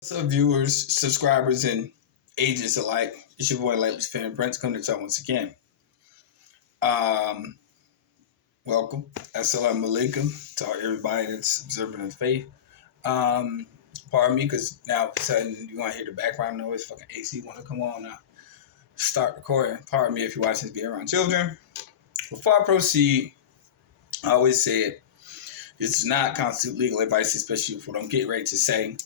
What's up, viewers, subscribers, and agents alike? It's your boy, Luciferian Prince, coming to y'all once again. Um, Welcome. Assalamu alaikum to everybody that's observing the faith. Um, Pardon me, because now all of a sudden you want to hear the background noise. Fucking AC want to come on now. Start recording. Pardon me if you're watching this be around children. Before I proceed, I always say it. This does not constitute legal advice, especially for what I'm getting ready to say.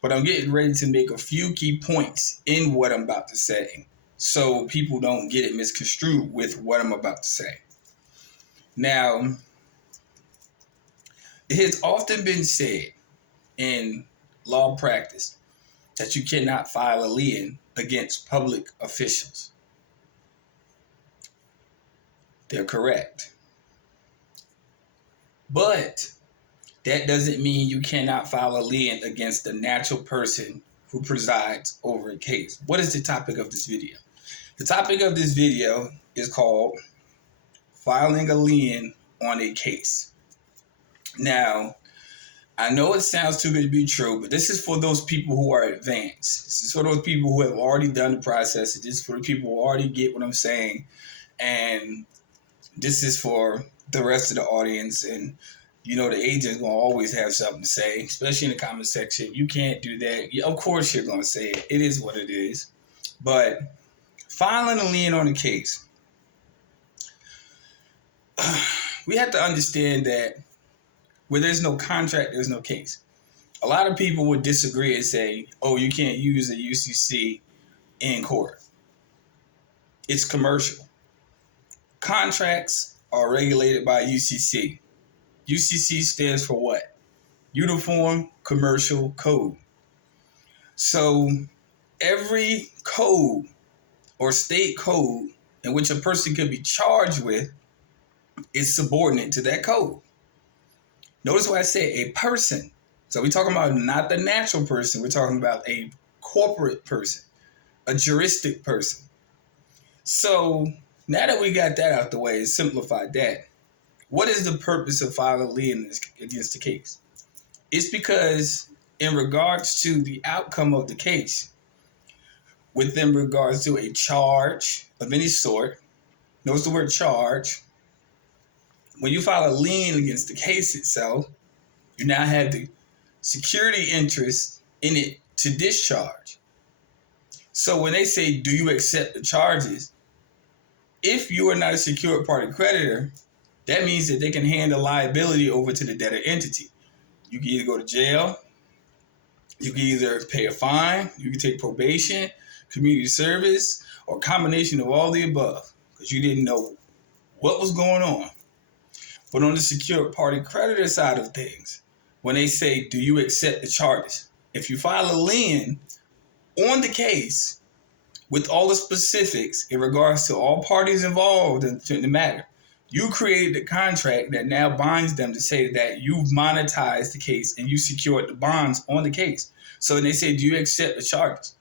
But I'm getting ready to make a few key points in what I'm about to say so people don't get it misconstrued with what I'm about to say. Now, it has often been said in law practice that you cannot file a lien against public officials. They're correct. But that doesn't mean you cannot file a lien against the natural person who presides over a case. What is the topic of this video? The topic of this video is called filing a lien on a case. Now, I know it sounds too good to be true, but this is for those people who are advanced. This is for those people who have already done the process. This is for the people who already get what I'm saying. And this is for the rest of the audience. And you know, the agent's going to always have something to say, especially in the comment section. You can't do that. Of course you're going to say it. It is what it is. But filing a lien on a case, we have to understand that where there's no contract, there's no case. A lot of people would disagree and say, oh, you can't use a UCC in court. It's commercial. Contracts are regulated by UCC. UCC stands for what? Uniform Commercial Code. So every code or state code in which a person could be charged with is subordinate to that code. Notice what I said, a person. So we're talking about not the natural person. We're talking about a corporate person, a juristic person. So now that we got that out the way and simplified that, what is the purpose of filing a lien against the case? It's because in regards to the outcome of the case, within regards to a charge of any sort, notice the word charge, when you file a lien against the case itself, you now have the security interest in it to discharge. So when they say, do you accept the charges? If you are not a secured party creditor, that means that they can hand the liability over to the debtor entity. You can either go to jail, you can either pay a fine, you can take probation, community service, or a combination of all the above, because you didn't know what was going on. But on the secured party creditor side of things, when they say, do you accept the charges? If you file a lien on the case with all the specifics in regards to all parties involved in the matter, you created a contract that now binds them to say that you've monetized the case and you secured the bonds on the case. So when they say, do you accept the charges?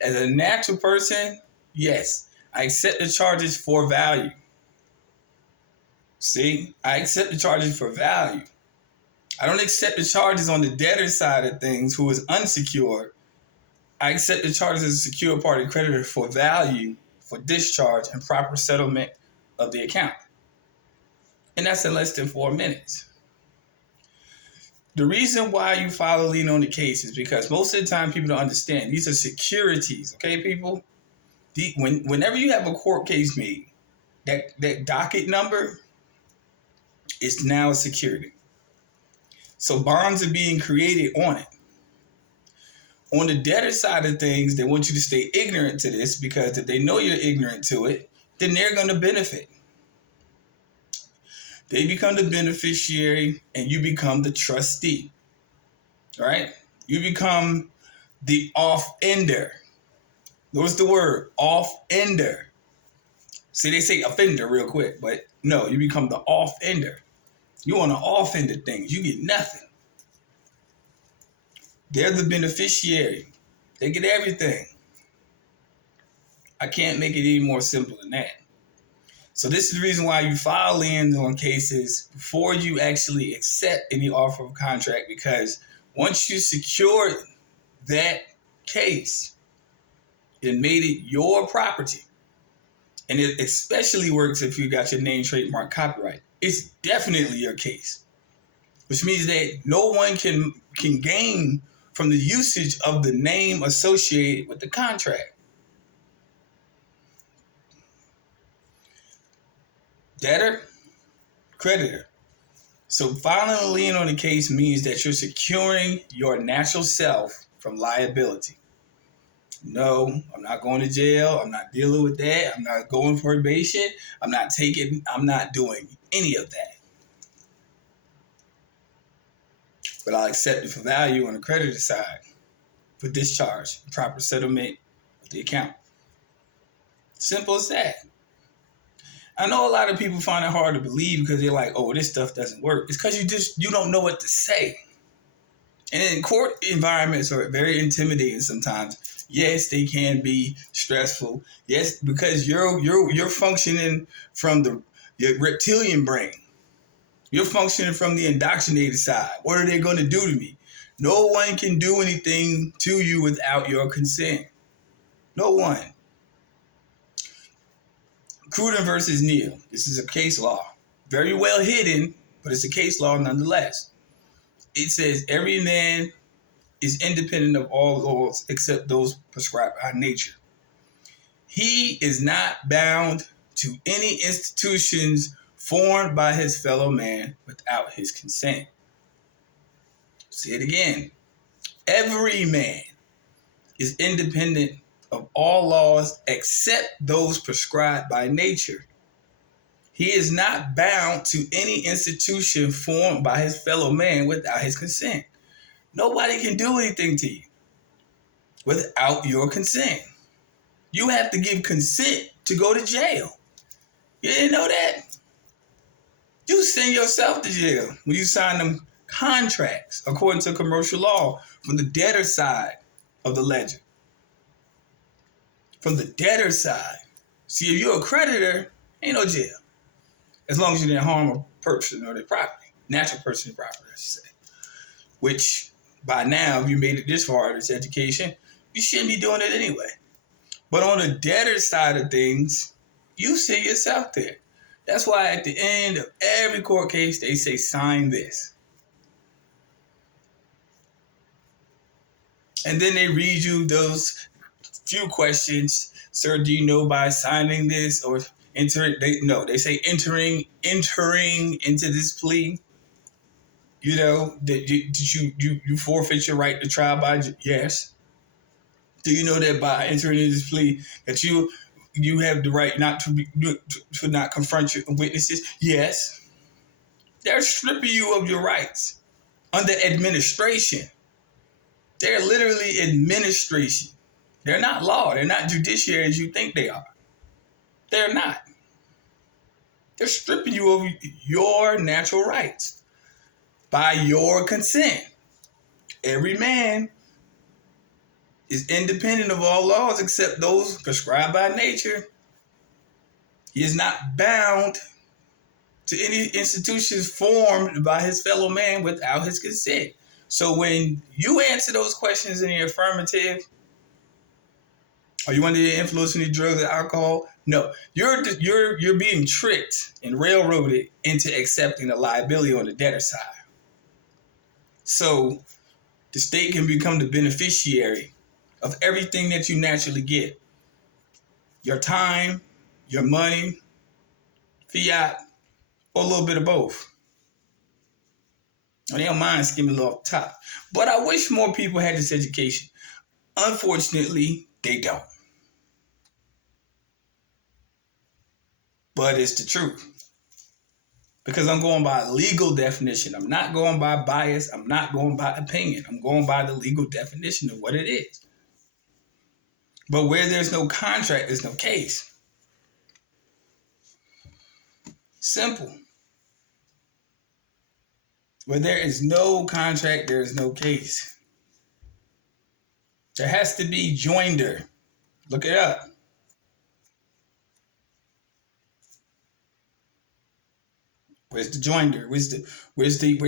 As a natural person, yes, I accept the charges for value. See, I accept the charges for value. I don't accept the charges on the debtor side of things who is unsecured. I accept the charges as a secured party creditor for value, for discharge, and proper settlement of the account. And that's in less than 4 minutes. The reason why you file a lien on the case is because most of the time people don't understand. These are securities, okay, people? Whenever you have a court case made, that docket number is now a security. So bonds are being created on it. On the debtor side of things, they want you to stay ignorant to this because if they know you're ignorant to it, then they're going to benefit. They become the beneficiary and you become the trustee. All right? You become the off-ender. Notice the word, off-ender. See, they say offender real quick, but no, you become the off-ender. You on the off-ender things. You get nothing. They're the beneficiary. They get everything. I can't make it any more simple than that. So this is the reason why you file liens on cases before you actually accept any offer of contract, because once you secure that case and made it your property, and it especially works if you got your name, trademark, copyright, it's definitely your case, which means that no one can gain from the usage of the name associated with the contract. Debtor, creditor. So filing a lien on the case means that you're securing your natural self from liability. No, I'm not going to jail. I'm not dealing with that. I'm not going for probation. I'm not doing any of that. But I'll accept it for value on the creditor side for discharge, proper settlement of the account. Simple as that. I know a lot of people find it hard to believe because they're like, oh, this stuff doesn't work. It's because you don't know what to say. And in court environments are very intimidating sometimes. Yes, they can be stressful. Yes, because you're functioning from your reptilian brain. You're functioning from the indoctrinated side. What are they going to do to me? No one can do anything to you without your consent. No one. Cruden versus Neal. This is a case law. Very well hidden, but it's a case law nonetheless. It says every man is independent of all laws except those prescribed by nature. He is not bound to any institutions formed by his fellow man without his consent. Say it again. Every man is independent of all laws except those prescribed by nature. He is not bound to any institution formed by his fellow man without his consent. Nobody can do anything to you without your consent. You have to give consent to go to jail. You didn't know that? You send yourself to jail when you sign them contracts according to commercial law from the debtor side of the ledger. From the debtor side. See, if you're a creditor, ain't no jail. As long as you didn't harm a person or their property. Natural person property, I should say. Which, by now, if you made it this far in this education, you shouldn't be doing it anyway. But on the debtor side of things, you send yourself there. That's why at the end of every court case, they say, sign this. And then they read you those few questions. Sir, do you know by signing this or entering? They say entering into this plea. You know, did you forfeit your right to trial by? Yes. Do you know that by entering into this plea that you have the right not to not confront your witnesses? Yes. They're stripping you of your rights under administration. They're literally administration. They're not law. They're not judiciary as you think they are. They're not. They're stripping you of your natural rights by your consent. Every man is independent of all laws except those prescribed by nature. He is not bound to any institutions formed by his fellow man without his consent. So when you answer those questions in the affirmative, are you under the influence of any drugs or alcohol? No, you're being tricked and railroaded into accepting a liability on the debtor side. So the state can become the beneficiary of everything that you naturally get. Your time, your money, fiat, or a little bit of both. They don't mind skimming off the top. But I wish more people had this education. Unfortunately, they don't. But it's the truth. Because I'm going by legal definition. I'm not going by bias. I'm not going by opinion. I'm going by the legal definition of what it is. But where there's no contract, there's no case. Simple. Where there is no contract, there is no case. There has to be joinder. Look it up. Where's the joinder? Where's the,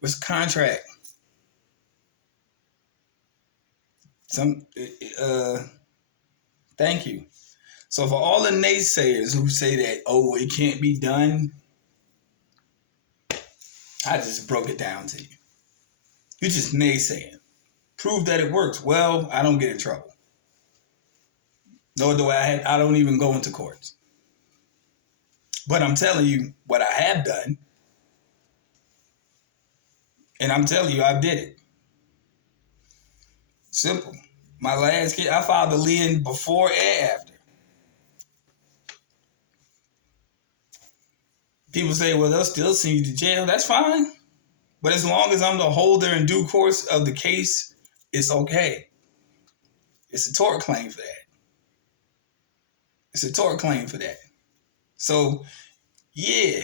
where's contract? Some, thank you. So for all the naysayers who say that, oh, it can't be done, I just broke it down to you. You're just naysaying. Prove that it works. Well, I don't get in trouble. Nor do I don't even go into courts. But I'm telling you what I have done. And I'm telling you, I did it. Simple. My last kid, I filed the lien before and after. People say, well, they'll still send you to jail. That's fine. But as long as I'm the holder in due course of the case, it's okay. It's a tort claim for that. It's a tort claim for that. So, yeah,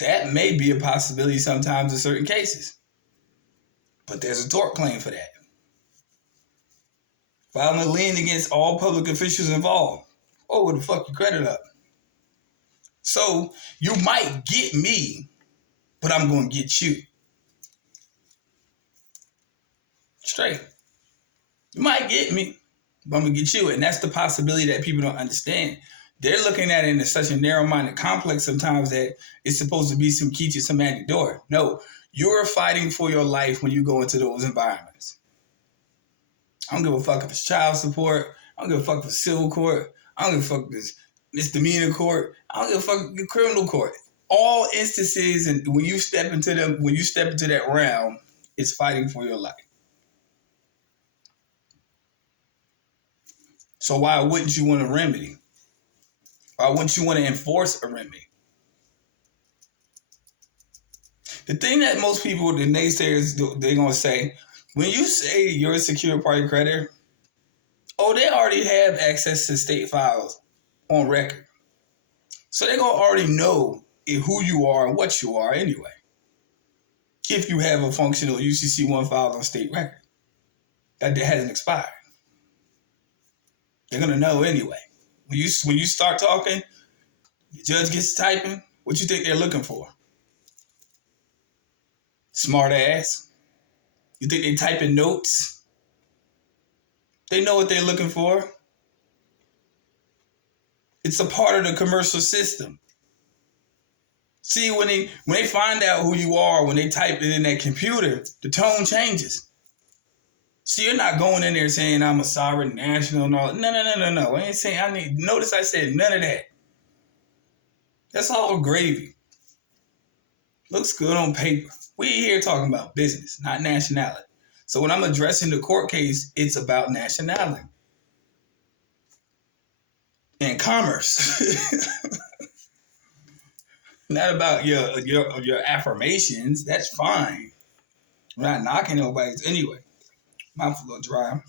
that may be a possibility sometimes in certain cases. But there's a tort claim for that. Filing a lien against all public officials involved. Oh, would fuck your credit up. So, you might get me, but I'm going to get you. Straight. You might get me, but I'm going to get you. And that's the possibility that people don't understand. They're looking at it in such a narrow-minded complex sometimes that it's supposed to be some key to some magic door. No, you're fighting for your life when you go into those environments. I don't give a fuck if it's child support. I don't give a fuck if it's civil court. I don't give a fuck if it's misdemeanor court. I don't give a fuck if it's criminal court. All instances, and when you step into that realm, it's fighting for your life. So why wouldn't you want a remedy? Why wouldn't you want to enforce a remedy? The thing that most people, the naysayers, they're going to say, when you say you're a secured party creditor, oh, they already have access to state files on record. So they're going to already know who you are and what you are anyway. If you have a functional UCC-1 file on state record that hasn't expired. They're going to know anyway. When you start talking, the judge gets typing, what you think they're looking for? Smart ass. You think they typing notes? They know what they're looking for. It's a part of the commercial system. See, when they find out who you are, when they type it in that computer, the tone changes. See, you're not going in there saying I'm a sovereign national and all. No. I ain't saying notice I said none of that. That's all gravy. Looks good on paper. We here talking about business, not nationality. So when I'm addressing the court case, it's about nationality and commerce. Not about your affirmations. That's fine. We're not knocking nobody's anyway. Mouth a little dry.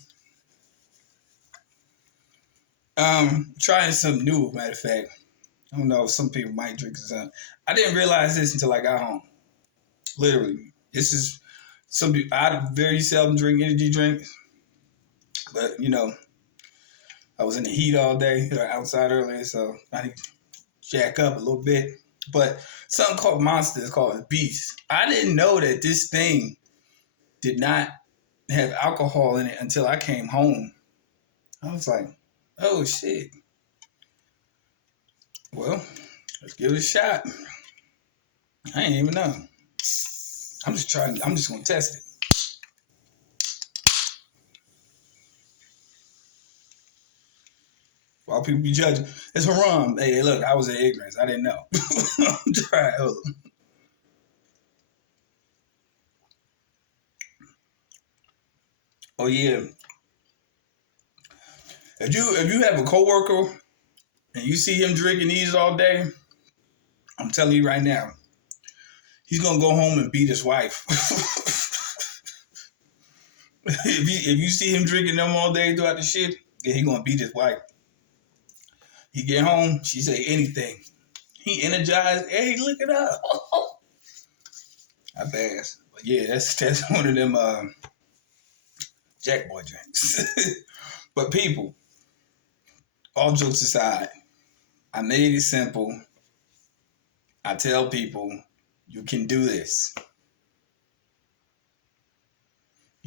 Trying something new, matter of fact. I don't know if some people might drink something. I didn't realize this until I got home. Literally. This is some people, I very seldom drink energy drinks. But, I was in the heat all day, outside earlier, so I need to jack up a little bit. But something called Monster is called Beast. I didn't know that this thing did not have alcohol in it until I came home. I was like, oh, shit. Well, let's give it a shot. I ain't even know. I'm just going to test it. While people be judging, it's haram. Hey, look, I was in ignorance. I didn't know. Try it. Oh yeah. If you have a coworker and you see him drinking these all day, I'm telling you right now, he's gonna go home and beat his wife. if you see him drinking them all day throughout the shit, yeah, he gonna beat his wife. He get home, she say anything. He energized. Hey, look it up. I pass. But yeah, that's one of them Jack Boy drinks. But people, all jokes aside, I made it simple. I tell people, you can do this.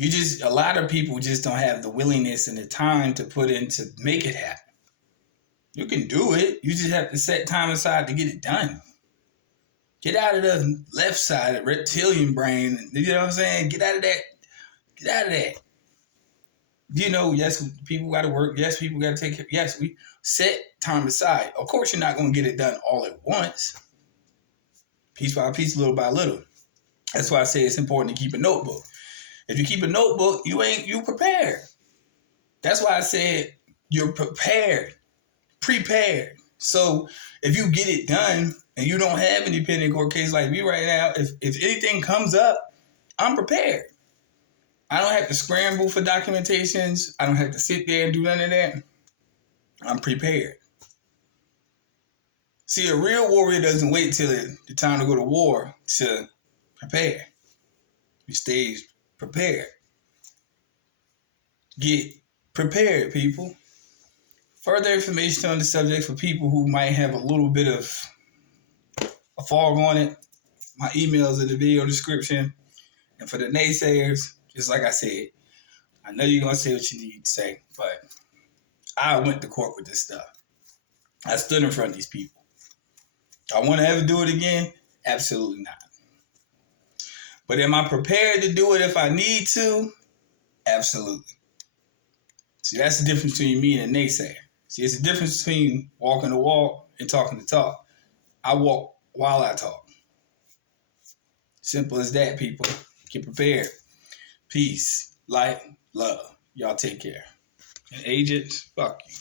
A lot of people just don't have the willingness and the time to put in to make it happen. You can do it. You just have to set time aside to get it done. Get out of the left side, the reptilian brain. You know what I'm saying? Get out of that. Get out of that. Yes, people got to work. Yes, people got to take care. Yes, we set time aside. Of course, you're not going to get it done all at once. Piece by piece, little by little. That's why I say it's important to keep a notebook. If you keep a notebook, you prepared. That's why I said you're prepared. So if you get it done and you don't have any pending court case like me right now, if anything comes up, I'm prepared. I don't have to scramble for documentations. I don't have to sit there and do none of that. I'm prepared. See, a real warrior doesn't wait till the time to go to war to prepare. He stays prepared. Get prepared, people. Further information on the subject for people who might have a little bit of a fog on it, my email's in the video description. And for the naysayers, just like I said, I know you're going to say what you need to say, but I went to court with this stuff. I stood in front of these people. I want to ever do it again? Absolutely not. But am I prepared to do it if I need to? Absolutely. See, that's the difference between me and a naysayer. See, it's the difference between walking the walk and talking the talk. I walk while I talk. Simple as that, people. Get prepared. Peace, light, love. Y'all take care. And agents, fuck you.